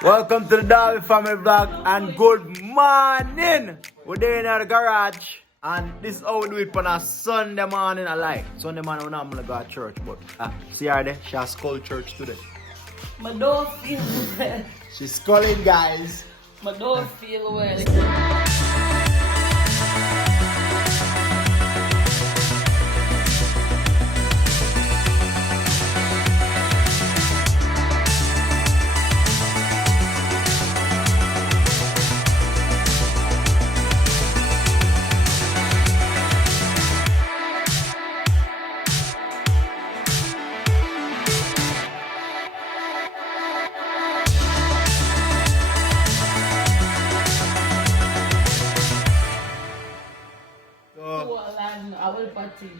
Welcome to the Darby Family Vlog and good morning. We're there in the garage and this is how we do it on a Sunday morning. I like Sunday morning we're not gonna go to church, but see her there, she has skull church today. My don't feel well. She's sculling, guys. My don't feel well.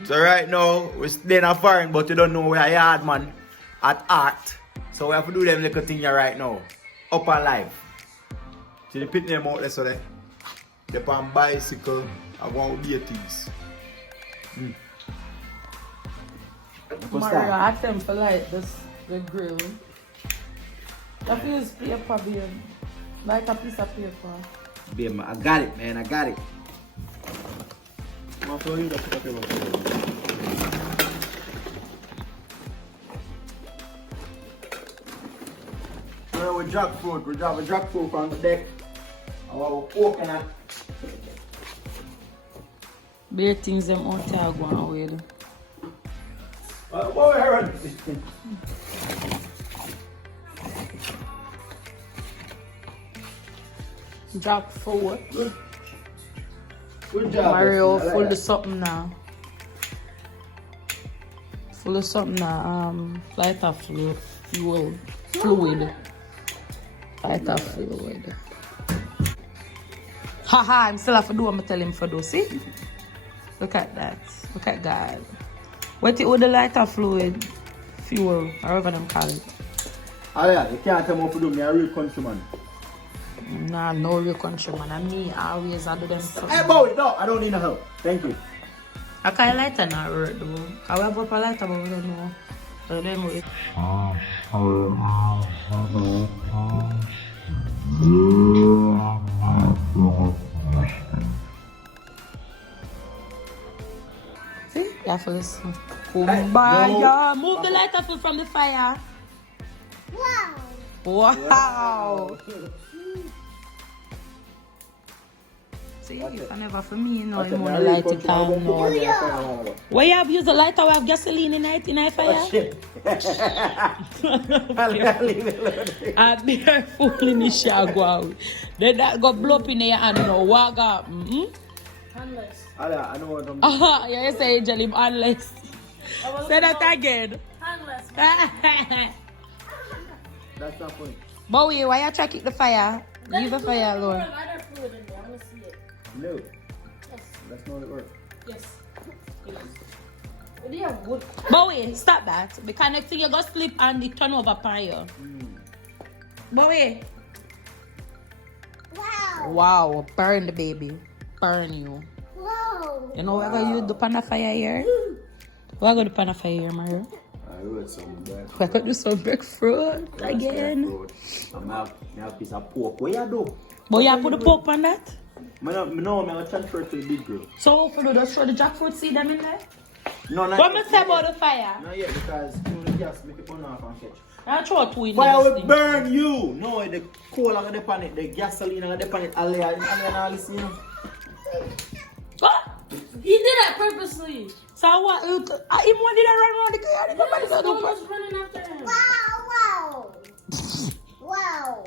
So right now, we're staying a foreign, but you don't know where I yard, man. At art. So we have to do them little thing here right now. Up and live. See the pit name out there, so they. They're on bicycle. I want to be things. Mario, ask them for like this, the grill. That feels paper, babe. Like a piece of paper. Babe, I got it, man. I got it. We jackfruit. We drop a jackfruit on the deck. I want to open it. Bare things them out there going with. What Aaron? Drop forward. Good job. Mario, full of something now. Full of something now. Lighter fluid. Lighter fluid. Haha, I'm still have to do what I tell him for do. See? Look at that. Look at God. What you with the lighter fluid? Fuel, however them call it. Oh yeah, you can't tell me what to do. Me a real countryman. Nah, no real countryman. And me always I do them stuff. Hey, boy, no, I don't need no help. Thank you. I can't lighter now work though. I will have up a lighter but we don't know. So then we see? You have to listen. Kumbaya. No. Move the lighter from the fire. Wow. See, if I never for me, you know, I'm gonna light it down. No. Why you have used a lighter? We have gasoline in it, fire? Oh, shit. I've been fooling the shagwa. Then that got blow up in your hand, you know, waga. Unless. I know what I'm doing. Yeah, you say, Jalim, unless. Say that again. Unless. That's not funny. Bowie, why you try to keep the fire? Leave the fire alone. Lighter fluid in there. I want to see it. No. Yes. That's not how it works. Yes. What do you have wood? Bowie, stop that. Because next thing you go sleep and it turn over fire. Bowie. Wow. Wow, burn the baby. Burn you. Wow. You know what we're going to do pan the fire here? We're going to pan the fire here, Mario. I wrote some bread. We're going to do some breadfruit again. I have a piece of pork. What you do? But you have put the pork on that? No, I'm going to transfer it to the big grill. So if you do, just throw the jackfruit seed them in there? No, not What yet. me say about the fire? Not yet, because you just make it burn off and catch. I'll throw two in Fire there. will burn you! No, the coal on the pan it, the gasoline on the pan it, all this, you know. What? He did that purposely. So what? Him one did I run around the car? Yes, no one's running after him. Wow. Wow.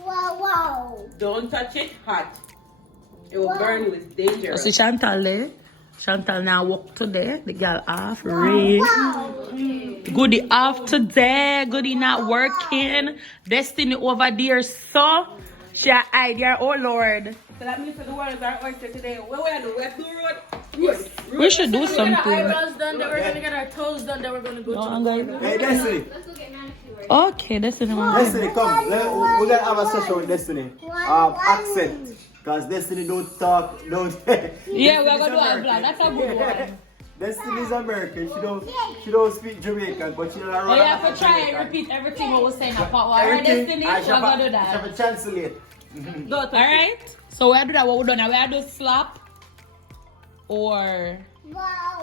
Wow, wow. Don't touch it hot. It will burn with danger. See Chantal there? Chantal now walk today. The girl off. Ray. Goody off today. Goody not working. Destiny over there. So she a idea. Oh Lord. So that means the world is our oyster today. What we do? We have to do road. Yes. We should do We're gonna get our something. eyebrows done, then we're gonna get our toes done, then we're gonna go to the No, Hey, Destiny. okay, Destiny. Destiny, come. We're going to have a session with Destiny. Accent. Because Destiny don't talk, don't... Yeah, we're gonna do a vlog. That's a good one. Destiny's American. She don't speak Jamaican, but she don't Oh, you have to try and repeat everything what was saying apart. Alright, Destiny, we're gonna do that. I have a translate. Alright? So we do that what we done. We do slap or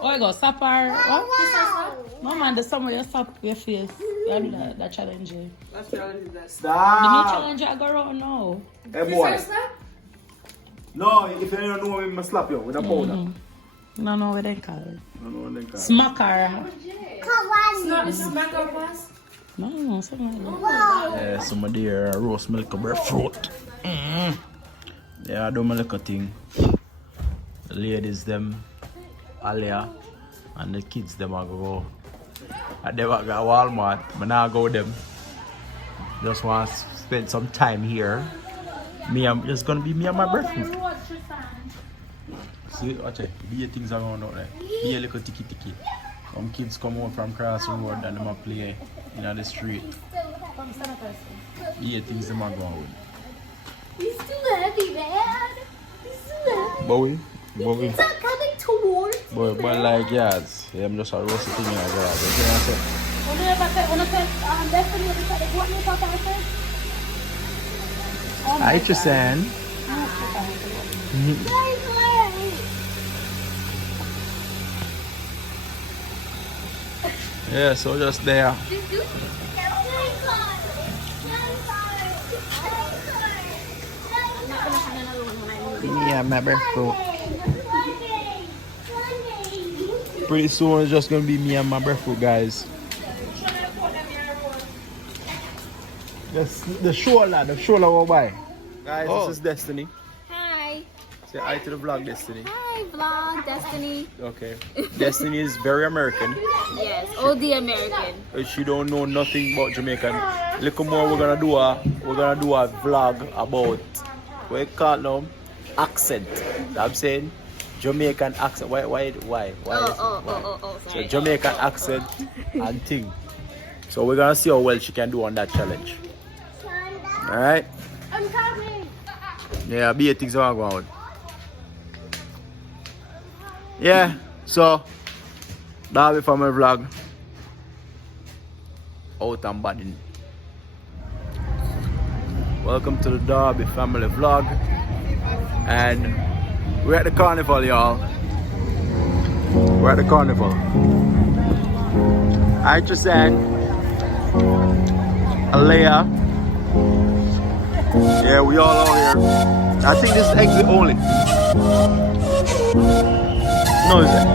we go slap or what? No man, there's somewhere you slap your face. You do that challenge. That's challenge that. The new Stop. challenge I go around now. Hey boy. No, if you don't know me, I'm slap you with a powder. No, what they call it. I don't know what they call it. Smacker. Not the smack up us. No, something like that. Yeah, some of their roast milk breadfruit. Yeah, I do my little thing. The ladies them, Alia, and the kids them I go. I never got Walmart, but now I go with them. Just want to spend some time here. I'm just gonna be me and my breadfruit. See, watch it. Be things around out there. Be a little tiki. Some kids come out from cross the road and them play in the street. Be things them are going. He's too heavy, man. He's too heavy. Bowie. It's not coming towards me, But like yes, I'm just a roasted thing in a garage. You know what I'm saying? Hi, Tristan. Yeah, so just there. Yeah, my breadfruit. Pretty soon it's just gonna be me and my breadfruit, guys. The shoulder will buy. Guys, this is Destiny. Hi. Say hi to the vlog, Destiny. Hi, vlog, Destiny. Okay. Destiny is very American. Yes, OD American. She don't know nothing about Jamaican. Little more we're gonna do a vlog about what you call now accent. I'm saying Jamaican accent. Why is it? Oh, So sorry. Jamaican accent and thing. So we're gonna see how well she can do on that challenge. Alright? I'm coming. Yeah, be a things are going on. Yeah, so that'll be for my vlog. Out and badding. Welcome to the Derby family vlog. And we're at the carnival, y'all. We're at the carnival. Hi, Tristan. Alea. Yeah, we all out here. I think this is exit only. No, is it?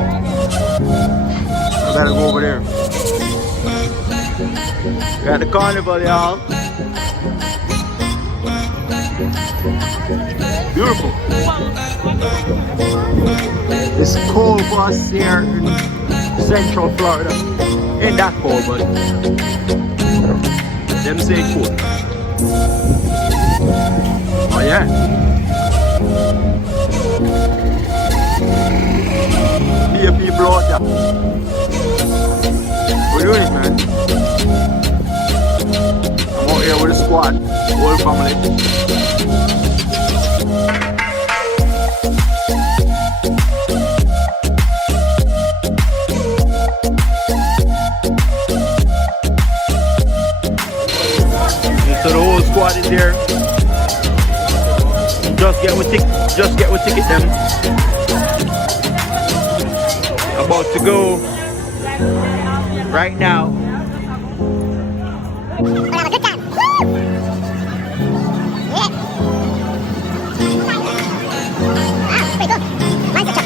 I better go over there. We're at the carnival, y'all. Beautiful. It's cold for us here in Central Florida. Ain't that cold, but them say cold. Oh yeah. Here people out there. What are you doing, man? I'm out here with the squad, whole family. So the whole squad is there. Just get with ticket them. About to go right now. We'll have a good time. Woo! Yeah. Ah, pretty cool. Mine's a chop.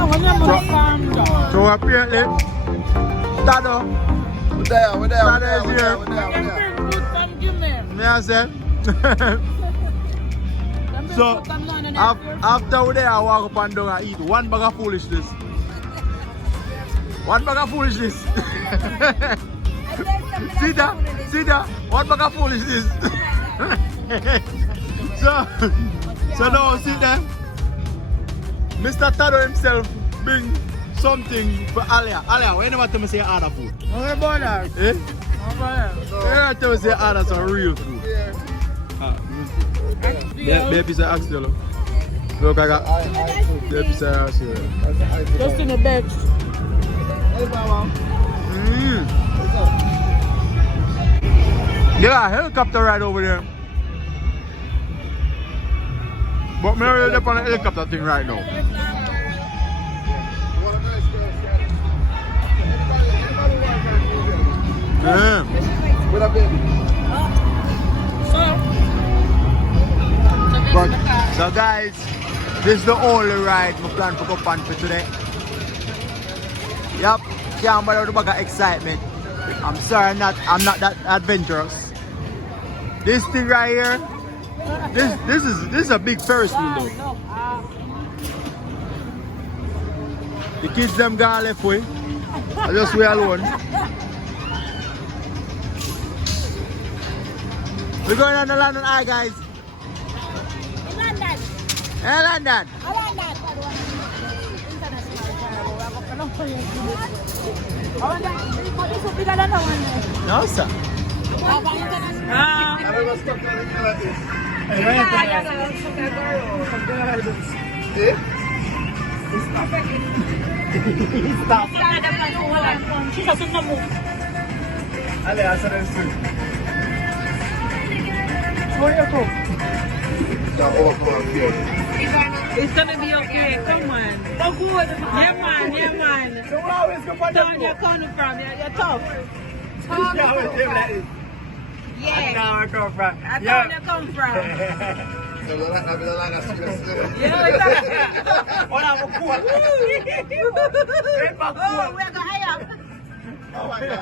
So apparently, Tado We're there. is here. Me I said. So after we there, I walk up and down and eat one bag of foolishness. One bag of foolishness. See that? One bag of foolishness. so now see there. Mr. Tado himself bring something for Alia. Alia, when you want to say other food? Okay, boy. Eh? Yeah, tell me say other some real food. Baby say Axel. Look, I got baby say Axel. Just in the bed. Yeah, a helicopter right over there. But me already up on the helicopter thing right now. Yeah. With a baby. So guys, this is the only ride I plan to go on for today. Yup, can't bother with the bag of excitement. I'm sorry, I'm not that adventurous. This thing right here, this is a big Ferris wheel though. The kids them gone left way. I just we alone. We're going on the London Eye, guys. London. Hey, London. No, sir. It's gonna be okay, come on. So good. Yeah, man. So we always go for Down you're coming from, you're tough. Yeah. I come from. That's where you come from. Yeah, exactly. Oh, we're going higher. Oh my God.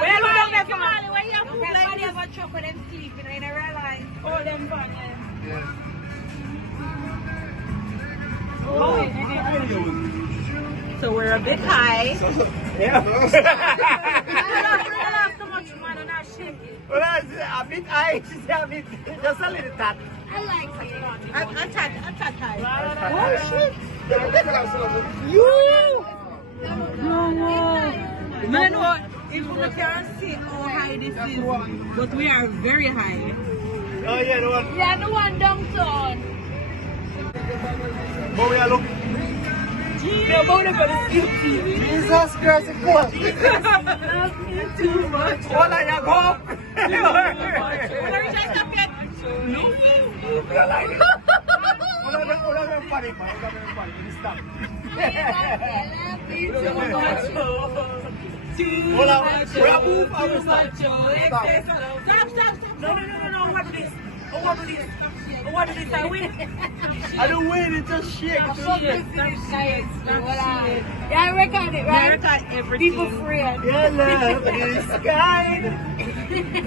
Where you have a truck with them sleeping in a airline. Oh, them fun, Yes. So we're a bit high. Yeah. We don't have too much money and not shaking. Well, a bit high, she's a bit, just a little tat. I like it. I'm chat high. Oh shit. Man, what? If we can't see how high this is, but we are very high. Oh yeah, the one. Yeah, the one downtown. But we are look. Jesus Christ, it goes. Too much. Hold on, you go. No. What did I win? I don't win, it just shake. Yeah, record it, right? Record everything. People friend. Your love is kind.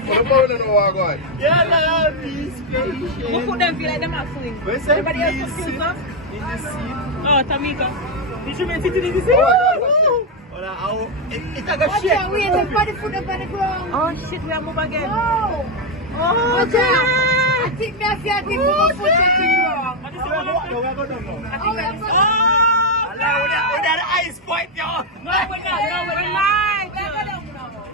What about the one? Your love is patient. Who could them feel like them are swing? We say Everybody else please confused sit up? in the seat. Oh, Tamika. Did you mean sitting in the seat? Hold on, it's like a Watch shake. out, wait, everybody foot up on the ground. Oh shit, we are move again. Oh! Watch out! I think me I feel like people put foot touching wrong. What is the one? No, we are going down now. I think that is. Oh, Oh! With that ice point, yo. No, we're not. No, we're not.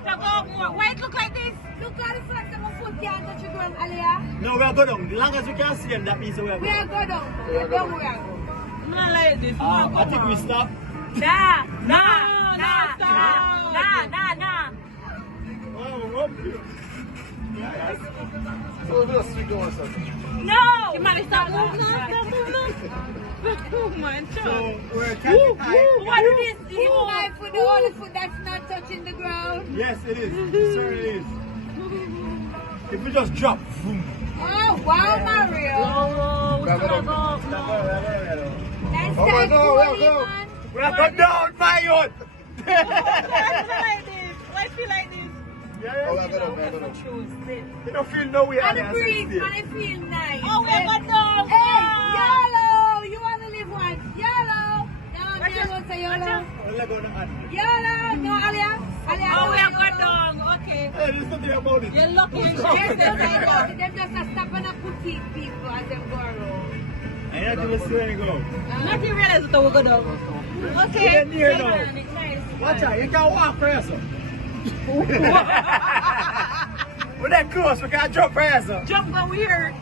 So go more. Wait, look like this. look at the fact that my foot can't touch the ground, Aliyah. No, we are going down. As long as we can see them, that means we are We going are go down. Don't we are go. I'm not like this. I think we stop. Nah. Oh, So we'll just doing something. No. You might stop moving. Man, so we're catching high. what do this Keep do? my foot, the only foot that's not touching the ground. Yes, it is. It certainly is. If we just drop, boom. Oh, wow, Mario. Oh, Grab it up. no. That's Oh my God, welcome. We are going down, my youth. Why I feel like this? Oh, I got up. You don't feel no way. And the breeze, and I feel nice. Oh, we're going down. Hey, yellow! You want to live one? Yellow! No, yellow, say yellow. Yellow! No, Alia. Alia. Oh, we are going down. Okay. Hey, there's nothing about it. You're lucky. Yes, they're lucky. They're just a stop and a petite people as them go around. I have to see where you go. Not you realize that we go down. Okay. Get near now. Nice. Watch out, you can walk first. We're that close, we can jump first. Jump go weird.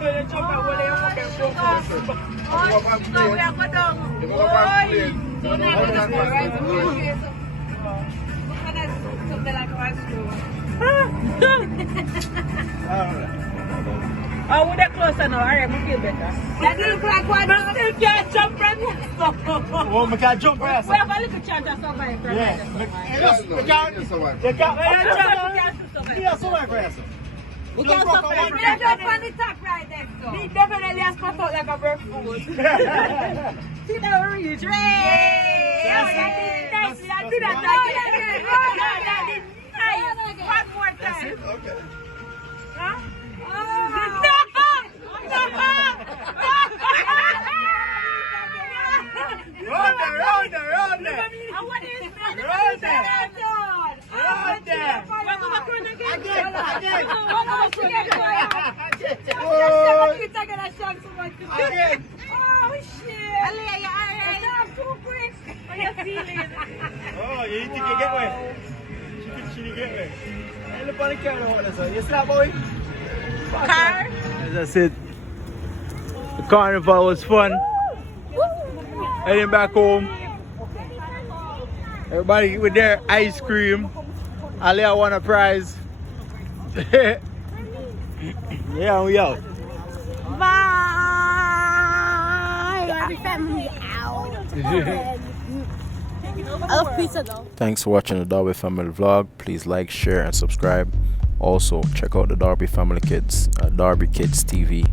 Jump out where they walk and jump first. Oh, no, we are go down. You go back to Oi. So now we're going to go right to the place. Look at something like a Oh, we're that closer now. Alright, we feel better. That look like one. But still can't jump right now. Well, we can jump first. We have a little chance of surviving. Yeah. You can survive. You can survive. We can survive. We are up on the top right there. So. We definitely have spot out like a bird food. See that we reach. Yay! That is nice. We are doing that again. One more time. Okay. Huh? Round there. And what is that? Round there. Again. Oh shit! Aliyah, you alright? I'm too quick. How you feeling? Oh, you think you get away? She get away. Hey, look on the camera, what is it? You slap boy? Car? That's it. The carnival was fun. Heading back home. Everybody with their ice cream. Aliyah won a prize. Yeah, we out. Bye. Happy family out. I love pizza though. Thanks for watching the Darby Family Vlog. Please like, share, and subscribe. Also, check out the Darby Family Kids at Darby Kids TV.